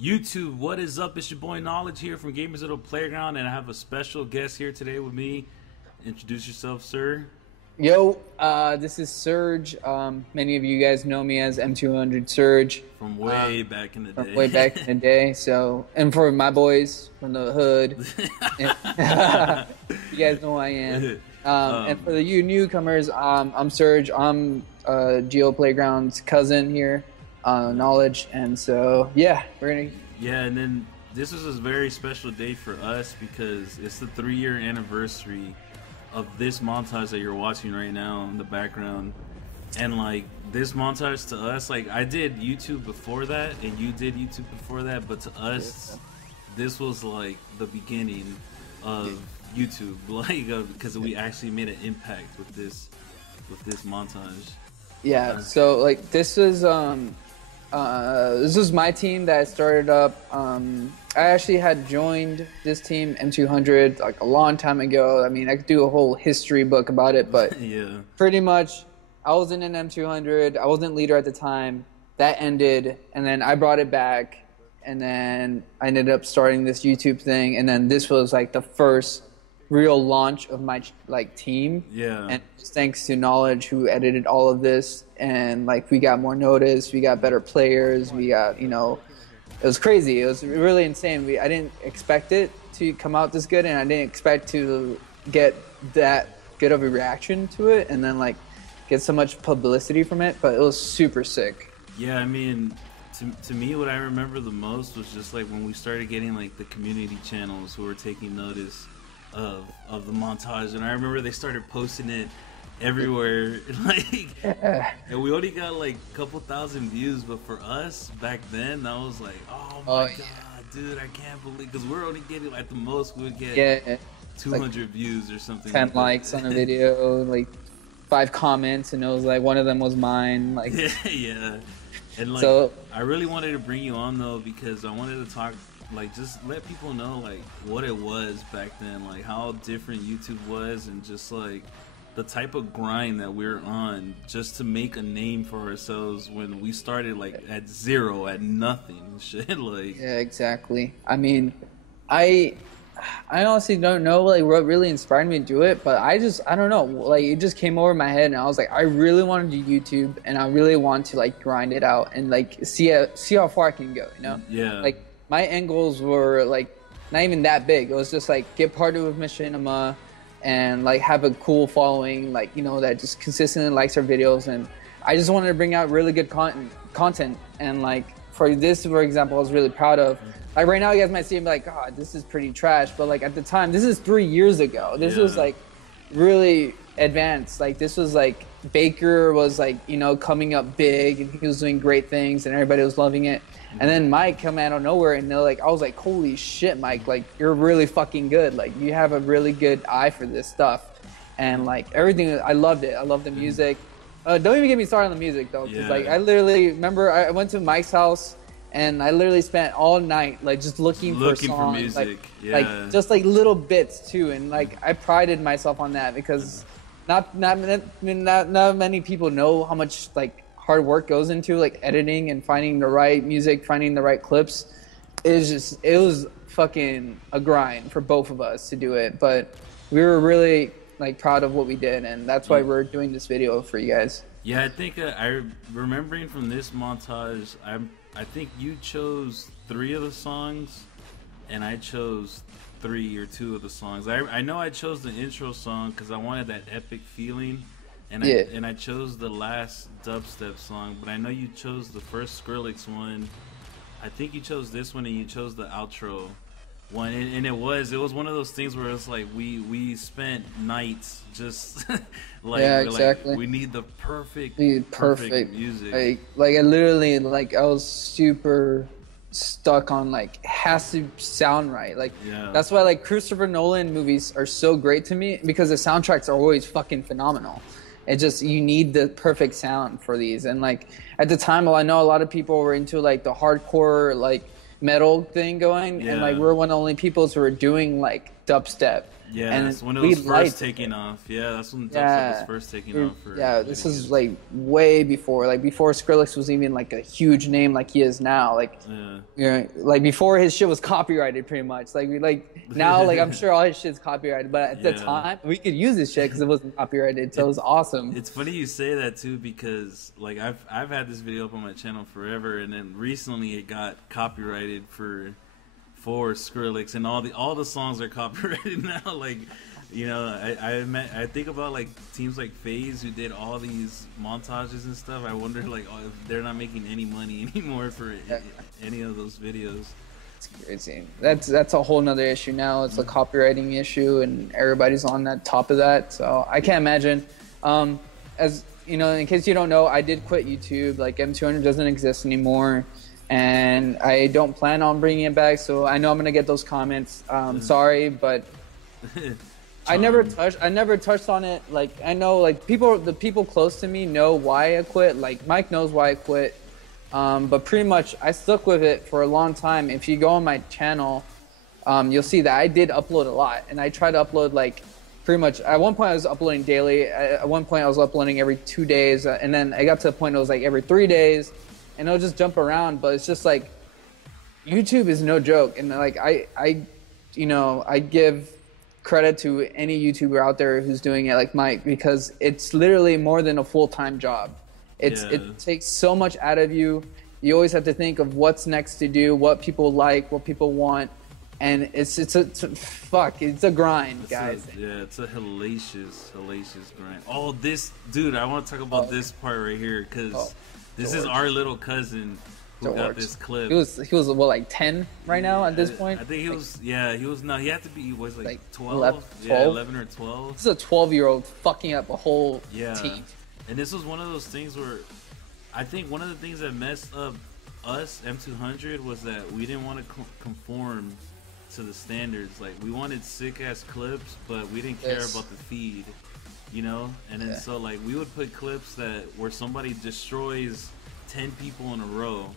YouTube, what is up? It's your boy Knowledge here from Gamers Little Playground, and I have a special guest here today with me. Introduce yourself, sir. Yo, this is Surge. Many of you guys know me as M200 Surge. From way back in the day. Way back in the day. So, and for my boys from the hood, you guys know who I am. And for you newcomers, I'm Surge. I'm Geo Playground's cousin here, Knowledge. And so, yeah, we're gonna. Yeah, and then this was a very special day for us because it's the 3-year anniversary of this montage that you're watching right now in the background. And like this montage to us, like I did YouTube before that and you did YouTube before that, but to us this was like the beginning of YouTube, like because we actually made an impact with this montage. Yeah, so like this was my team that I started up. I actually had joined this team, M200, like a long time ago. I mean, I could do a whole history book about it, but yeah, pretty much I was in an M200. I wasn't leader at the time. That ended, and then I brought it back, and then I ended up starting this YouTube thing, and then this was like the first real launch of my like team. Yeah. And thanks to Knowledge who edited all of this, and like we got more notice, we got better players, we got, you know, it was crazy. It was really insane. I didn't expect it to come out this good, and I didn't expect to get that good of a reaction to it, and then like get so much publicity from it. But it was super sick. Yeah, I mean, to me, what I remember the most was just like when we started getting like the community channels who were taking notice of the montage, and I remember they started posting it everywhere, like, and we only got like a couple thousand views, but for us back then, that was like, oh my god, dude, I can't believe, because we're only getting like the most we would get 200 like views or something, 10 likes on a video, like 5 comments, and it was like one of them was mine, like yeah. And like, so I really wanted to bring you on though because I wanted to talk, like, just let people know like what it was back then, like how different YouTube was, and just like the type of grind that we're on just to make a name for ourselves when we started like at zero, at nothing and shit. Like, yeah, exactly. I mean, I honestly don't know like what really inspired me to do it, but I don't know, like it just came over my head, and I was like, I really want to do YouTube, and I really want to like grind it out and like see how far I can go, you know? Yeah. Like my end goals were like not even that big. It was just like get partnered with Machinima and like have a cool following, like, you know, that just consistently likes our videos, and I just wanted to bring out really good content. And like for this, for example, I was really proud of. Like right now, you guys might see me like, God, this is pretty trash. But like at the time, this is 3 years ago. This was like really advanced. Like this was like Baker was like, you know, coming up big, and he was doing great things, and everybody was loving it. And then Mike come out of nowhere, and they're like, I was like, holy shit, Mike, like you're really fucking good. Like you have a really good eye for this stuff, and like everything. I loved it. I love the music. Don't even get me started on the music though, because like I literally remember I went to Mike's house. And I literally spent all night like just looking for songs, music. Like just like little bits too, and like I prided myself on that because not many people know how much like hard work goes into like editing and finding the right music, finding the right clips. It was fucking a grind for both of us to do it, but we were really like proud of what we did, and that's why we're doing this video for you guys. Yeah, I think remembering from this montage, I think you chose 3 of the songs, and I chose 3 or 2 of the songs. I know I chose the intro song because I wanted that epic feeling, and I chose the last dubstep song. But I know you chose the first Skrillex one. I think you chose this one, and you chose the outro one. And it was one of those things where it's like we spent nights just like, exactly. Like, we need the perfect music. Like I literally, like I was super stuck on like it has to sound right. Like that's why like Christopher Nolan movies are so great to me, because the soundtracks are always fucking phenomenal. It just, you need the perfect sound for these. And like at the time, well, I know a lot of people were into like the hardcore like metal thing going, and like we're one of the only people who were doing like dubstep. Yeah, and that's when it we was first liked taking it. off. Yeah, that's when dubstep Yeah. was first taking off for Yeah, video this is games. like way before, like before Skrillex was even like a huge name like he is now. Like, Yeah. you know, like before his shit was copyrighted pretty much. Like we like now, like I'm sure all his shit's copyrighted, but at the Yeah. time we could use his shit because it wasn't copyrighted, so it was awesome. It's funny you say that too, because like I've had this video up on my channel forever, and then recently it got copyrighted for Skrillex, and all the songs are copyrighted now. Like, you know, I think about like teams like FaZe who did all these montages and stuff. I wonder like if they're not making any money anymore for any of those videos. It's crazy. That's a whole nother issue now. It's a copywriting issue, and everybody's on that top of that. So I can't imagine. As you know, in case you don't know, I did quit YouTube. Like M200 doesn't exist anymore, and I don't plan on bringing it back. So I know I'm gonna get those comments. Sorry, but I never touched on it. Like I know, like the people close to me know why I quit. Like Mike knows why I quit. But pretty much I stuck with it for a long time. If you go on my channel, you'll see that I did upload a lot, and I tried to upload like pretty much. At one point I was uploading daily. At one point I was uploading every 2 days, and then I got to the point it was like every 3 days, and it'll just jump around. But it's just like YouTube is no joke, and like I give credit to any YouTuber out there who's doing it like Mike, because it's literally more than a full-time job. It takes so much out of you. You always have to think of what's next to do, what people like, what people want, and it's a grind, guys. It's a hellacious grind. Oh, this dude, I want to talk about this part right here, because this is our little cousin who got this clip. He was what, like 10 right now at this point? I think he was. Yeah, he was. No, he had to be. He was like 12. 11, Yeah, 11 or 12. This is a 12-year-old fucking up a whole team. And this was one of those things where I think one of the things that messed up us, M200, was that we didn't want to conform to the standards. Like, we wanted sick-ass clips, but we didn't care about the feed, you know? And then so, like, we would put clips where somebody destroys 10 people in a row,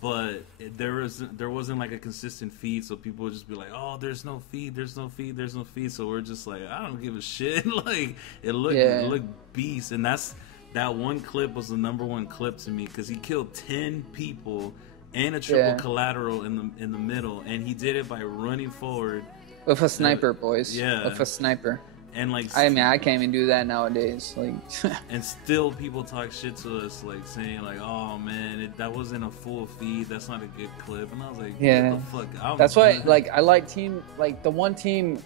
but there wasn't like a consistent feed, so people would just be like, oh, there's no feed. So we're just like, I don't give a shit. Like, it looked beast. And that one clip was the #1 clip to me, because he killed 10 people and a triple collateral in the middle, and he did it by running forward with a sniper, boys. With a sniper. And like, I mean, I can't even do that nowadays. Like, and still people talk shit to us, like saying like, "Oh man, that wasn't a full feed. That's not a good clip." And I was like, "What the fuck?" That's why, like, I like the one team,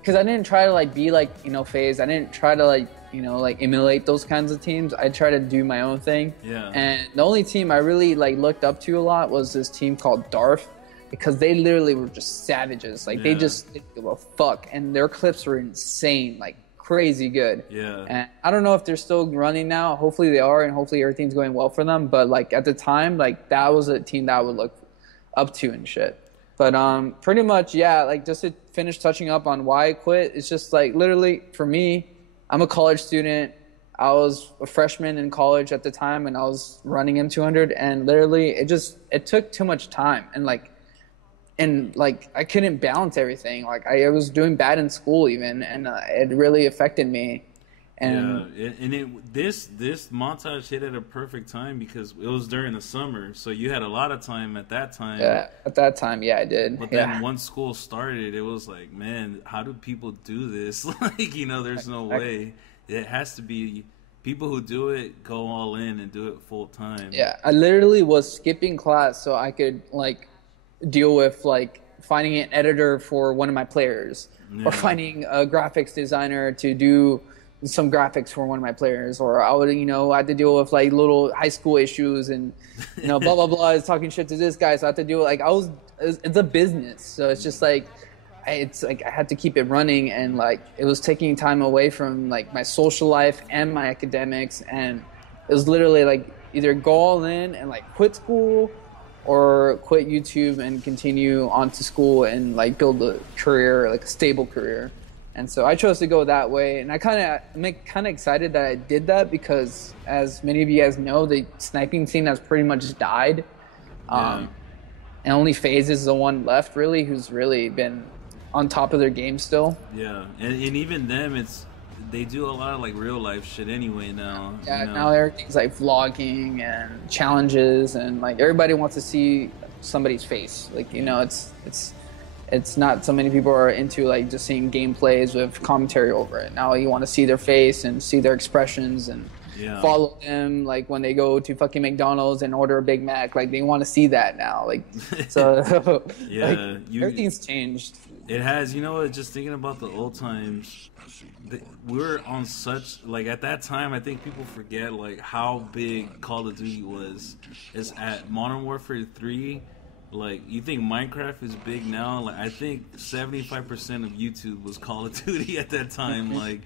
because I didn't try to like be like, you know, FaZe. I didn't try to like, you know, like emulate those kinds of teams. I try to do my own thing. Yeah. And the only team I really like looked up to a lot was this team called Darth, because they literally were just savages. Like, they just didn't give a fuck, and their clips were insane, like crazy good. Yeah. And I don't know if they're still running now. Hopefully they are, and hopefully everything's going well for them. But like at the time, like that was a team that I would look up to and shit. But pretty much, like just to finish touching up on why I quit, it's just like literally for me, I'm a college student. I was a freshman in college at the time, and I was running M200, and literally it took too much time, and I couldn't balance everything. Like I was doing bad in school even, and it really affected me. And this montage hit at a perfect time, because it was during the summer, so you had a lot of time at that time. Yeah, at that time, I did. But then once school started, it was like, man, how do people do this? Like, you know, there's no way. It has to be people who do it go all in and do it full time. Yeah, I literally was skipping class so I could like deal with like finding an editor for one of my players, or finding a graphics designer to do some graphics for one of my players, or I would, you know, I had to deal with like little high school issues, and you know, blah blah blah, is talking shit to this guy, so I had to deal with like it's a business, so it's just like I had to keep it running, and like it was taking time away from like my social life and my academics, and it was literally like either go all in and like quit school, or quit YouTube and continue on to school and like build a career, like a stable career. And so I chose to go that way, and I'm kind of excited that I did that, because as many of you guys know, the sniping scene has pretty much died. And only FaZe is the one left really who's really been on top of their game still. Yeah, and even them, they do a lot of like real life shit anyway now. Yeah, You know? now everything's like vlogging and challenges, and like everybody wants to see somebody's face. Like, you know, it's not so many people are into like just seeing gameplays with commentary over it. Now you want to see their face and see their expressions and follow them. Like when they go to fucking McDonald's and order a Big Mac, like they want to see that now. Like, so Yeah, like, everything's changed. It has. You know what? Just thinking about the old times, we're on such like at that time. I think people forget like how big Call of Duty was. It's at Modern Warfare 3. Like, you think Minecraft is big now? Like, I think 75% of YouTube was Call of Duty at that time. Like,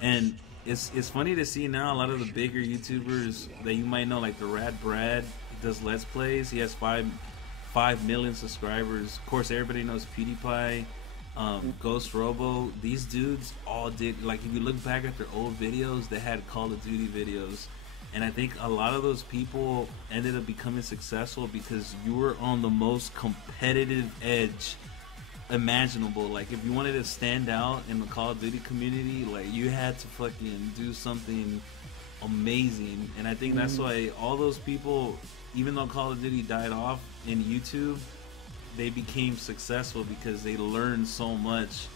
and it's funny to see now a lot of the bigger YouTubers that you might know, like the Rad Brad, he does Let's Plays. He has 5 million subscribers. Of course, everybody knows PewDiePie, Ghost Robo. These dudes all did, like, if you look back at their old videos, they had Call of Duty videos. And I think a lot of those people ended up becoming successful because you were on the most competitive edge imaginable. Like, if you wanted to stand out in the Call of Duty community, like, you had to fucking do something amazing. And I think that's why all those people, even though Call of Duty died off in YouTube, they became successful because they learned so much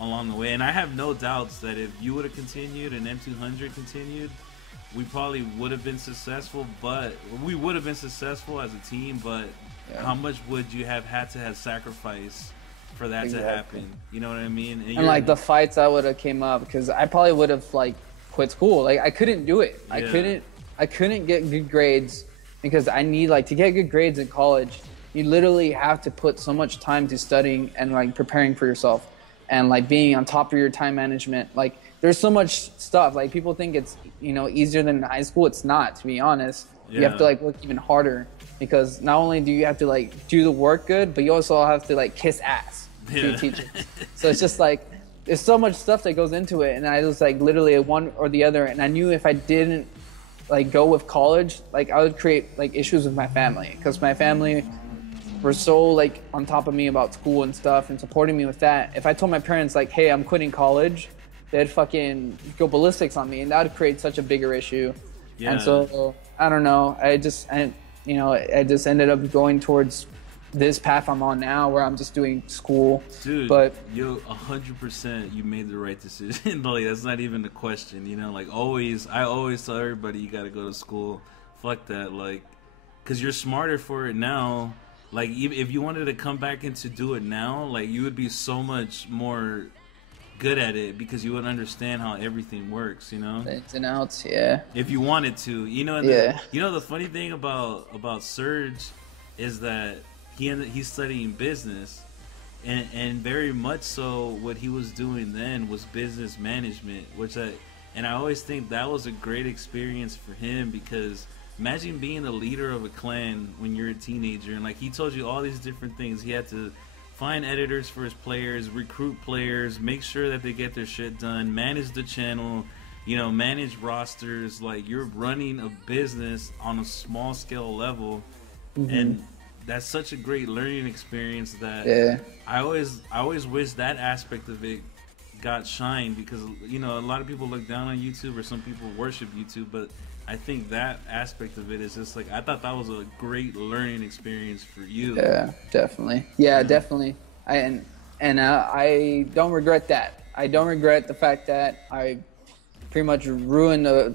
along the way. And I have no doubts that if you would have continued and M200 continued, we probably would have been successful, but we would have been successful as a team, but how much would you have had to have sacrificed for that to happen? You know what I mean? And like the fights I would have came up, because I probably would have like quit school. Like I couldn't do it. Yeah. I couldn't get good grades because I need like to get good grades in college. You literally have to put so much time to studying and like preparing for yourself and like being on top of your time management. Like there's so much stuff. Like people think it's, you know, easier than in high school. It's not, to be honest. You have to like work even harder because not only do you have to like do the work good, but you also have to like kiss ass to your teacher. So it's just like there's so much stuff that goes into it, and I was like literally one or the other. And I knew if I didn't like go with college, like I would create like issues with my family because my family were so like on top of me about school and stuff and supporting me with that. If I told my parents like, hey, I'm quitting college, they'd fucking go ballistics on me, and that would create such a bigger issue. And so I don't know. I just ended up going towards this path I'm on now, where I'm just doing school. Dude, but 100%, you made the right decision. Like that's not even a question. You know, like I always tell everybody you got to go to school. Fuck that, like, because you're smarter for it now. Like if you wanted to come back and to do it now, like you would be so much more good at it because you would understand how everything works, you know, the ins and outs. Yeah, if you wanted to, you know. And the funny thing about Serge is that he's studying business, and very much so what he was doing then was business management, and I always think that was a great experience for him because imagine being the leader of a clan when you're a teenager, and like he told you all these different things. He had to find editors for his players, recruit players, make sure that they get their shit done, manage the channel, you know, manage rosters. Like you're running a business on a small scale level, and that's such a great learning experience that I always wish that aspect of it got shine because, you know, a lot of people look down on YouTube or some people worship YouTube, but I think that aspect of it is just like, I thought that was a great learning experience for you. Yeah, definitely. Yeah, definitely. I don't regret that. I don't regret the fact that I pretty much ruined I'm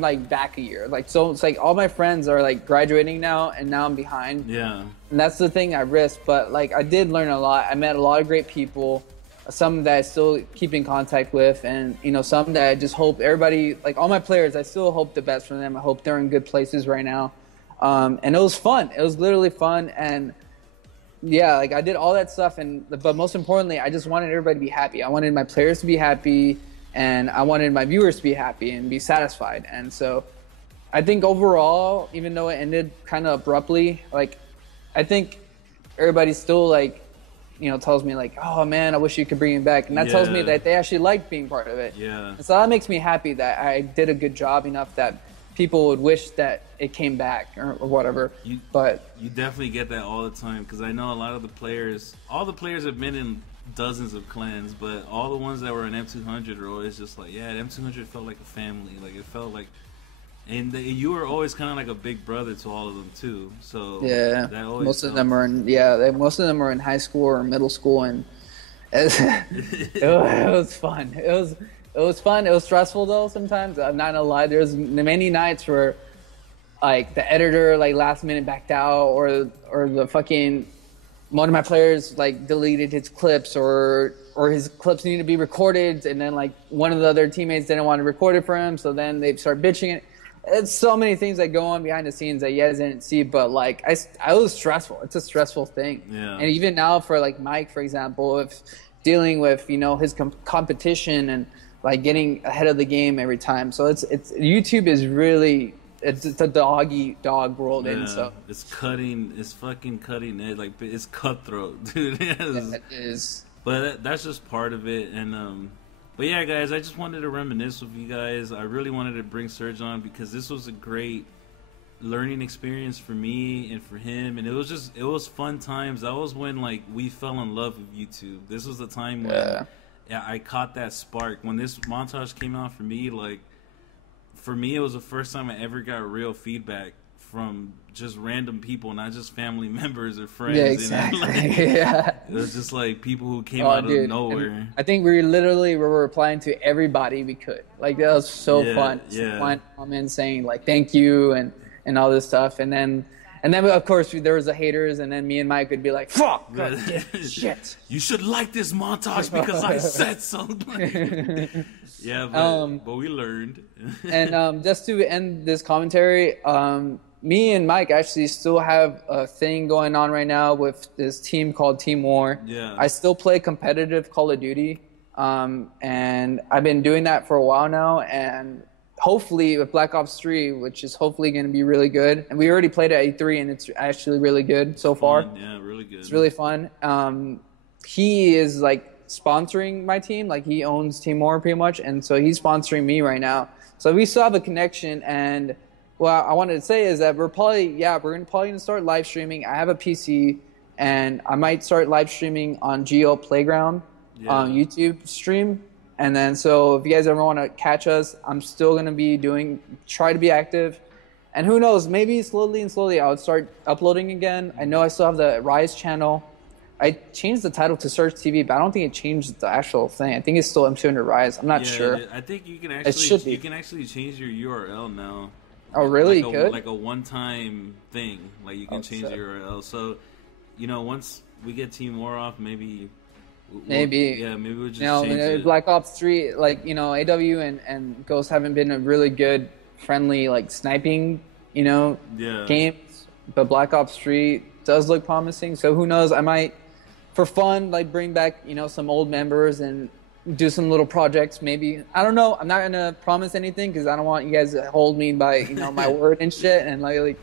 like back a year. Like, so it's like all my friends are like graduating now and now I'm behind. Yeah. And that's the thing I risked, but like I did learn a lot. I met a lot of great people. Some that I still keep in contact with, and you know, some that I just hope everybody, like all my players, I still hope the best for them. I hope they're in good places right now. And it was fun. It was literally fun, and yeah, like I did all that stuff, but most importantly, I just wanted everybody to be happy. I wanted my players to be happy, and I wanted my viewers to be happy and be satisfied. And so, I think overall, even though it ended kind of abruptly, like I think everybody's still like, you know, tells me like, oh man, I wish you could bring him back. And that tells me that they actually liked being part of it. Yeah. And so that makes me happy that I did a good job enough that people would wish that it came back or whatever. But you definitely get that all the time, because I know a lot of all the players have been in dozens of clans, but all the ones that were in M200 are always just like, yeah, M200 felt like a family. Like, it felt like, and you were always kind of like a big brother to all of them too. So yeah, most of them are in high school or middle school, and it was fun. It was fun. It was stressful though sometimes. I'm not gonna lie. There's many nights where like the editor like last minute backed out, or the fucking one of my players like deleted his clips, or his clips needed to be recorded, and then like one of the other teammates didn't want to record it for him, so then they start bitching it. It's so many things that go on behind the scenes that you guys didn't see, but like I was stressful. It's a stressful thing. Yeah. And even now for like Mike, for example, if dealing with, you know, his competition and like getting ahead of the game every time. So it's YouTube is really, it's a dog world. Yeah, and so it's fucking cutting edge. Like, it's cutthroat, dude. it is. But that's just part of it. And but yeah, guys, I just wanted to reminisce with you guys. I really wanted to bring Serge on because this was a great learning experience for me and for him, and it was fun times. That was when like we fell in love with YouTube. This was the time when I caught that spark when this montage came out for me. Like, for me, it was the first time I ever got real feedback from just random people, not just family members or friends. Yeah, exactly. Like, yeah. It was just like people who came out of nowhere. And I think we were replying to everybody we could. Like, that was so fun. Yeah. One comment saying like thank you and all this stuff, and then of course there was the haters, and then me and Mike would be like, fuck, shit. You should like this montage because I said so. Yeah, but we learned. And just to end this commentary, me and Mike actually still have a thing going on right now with this team called Team War. Yeah. I still play competitive Call of Duty, and I've been doing that for a while now, and hopefully with Black Ops 3, which is hopefully going to be really good. And we already played at A3, and it's actually really good so far. Yeah, really good. It's really fun. He is like sponsoring my team. Like, he owns Team War pretty much, and so he's sponsoring me right now. So we still have a connection, and what I wanted to say is that we're probably going to start live streaming. I have a PC, and I might start live streaming on Geo Playground on YouTube stream. And then, so if you guys ever want to catch us, I'm still going to be try to be active. And who knows, maybe slowly I would start uploading again. I know I still have the Rise channel. I changed the title to Search TV, but I don't think it changed the actual thing. I think it's still M200 Rise. I'm not sure. I think you can actually change your URL now. Oh, really? Like a one-time thing. Like, you can change the URL. So, you know, once we get Team War off, maybe we'll just change it. Black Ops 3, like, you know, AW and Ghost haven't been a really good, friendly, like, sniping, you know, games. But Black Ops 3 does look promising. So who knows? I might, for fun, like, bring back, you know, some old members and do some little projects, maybe. I don't know. I'm not gonna promise anything because I don't want you guys to hold me by, you know, my word and shit. And like,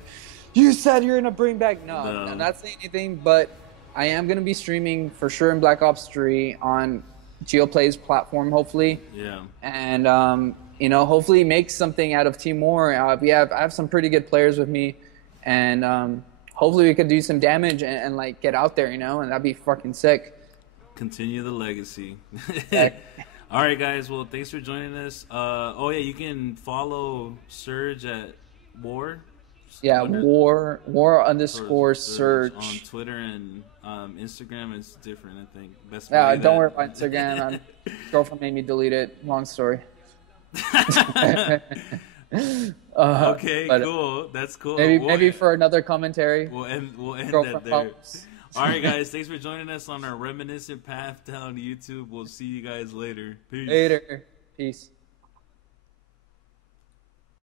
you said you're gonna bring back. No, I'm not saying anything. But I am gonna be streaming for sure in Black Ops 3 on GeoPlay's platform, hopefully. Yeah. And you know, hopefully make something out of Team War. I have some pretty good players with me, and hopefully we could do some damage and like get out there, you know, and that'd be fucking sick. Continue the legacy. All right, guys. Well, thanks for joining us. You can follow Serge at War. Yeah, War _Serge on Twitter and Instagram is different, I think. Don't worry about Instagram. My girlfriend made me delete it. Long story. Okay, cool. That's cool. Maybe for another commentary. We'll end that there. All right, guys. Thanks for joining us on our reminiscent path down YouTube. We'll see you guys later. Peace. Later. Peace.